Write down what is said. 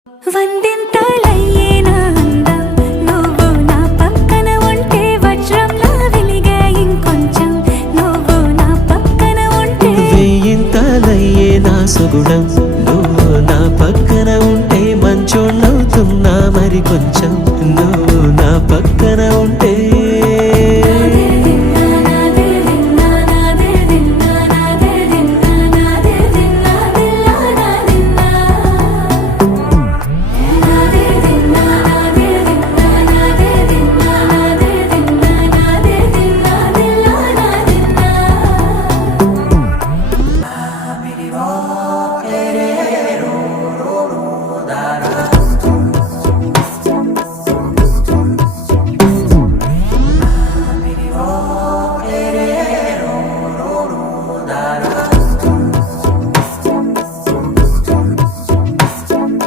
వందింతలయ్యేనా అందం నువ్వు నా పక్కన ఉంటే వజ్రంలా వెలిగే ఇంకొంచెం నువ్వు నా పక్కన ఉంటే వేయింతలయ్యేనా సుగుణం నువ్వు నా పక్కన ఉంటే మంచోళ్ళవుతున్నా మరి కొంచెం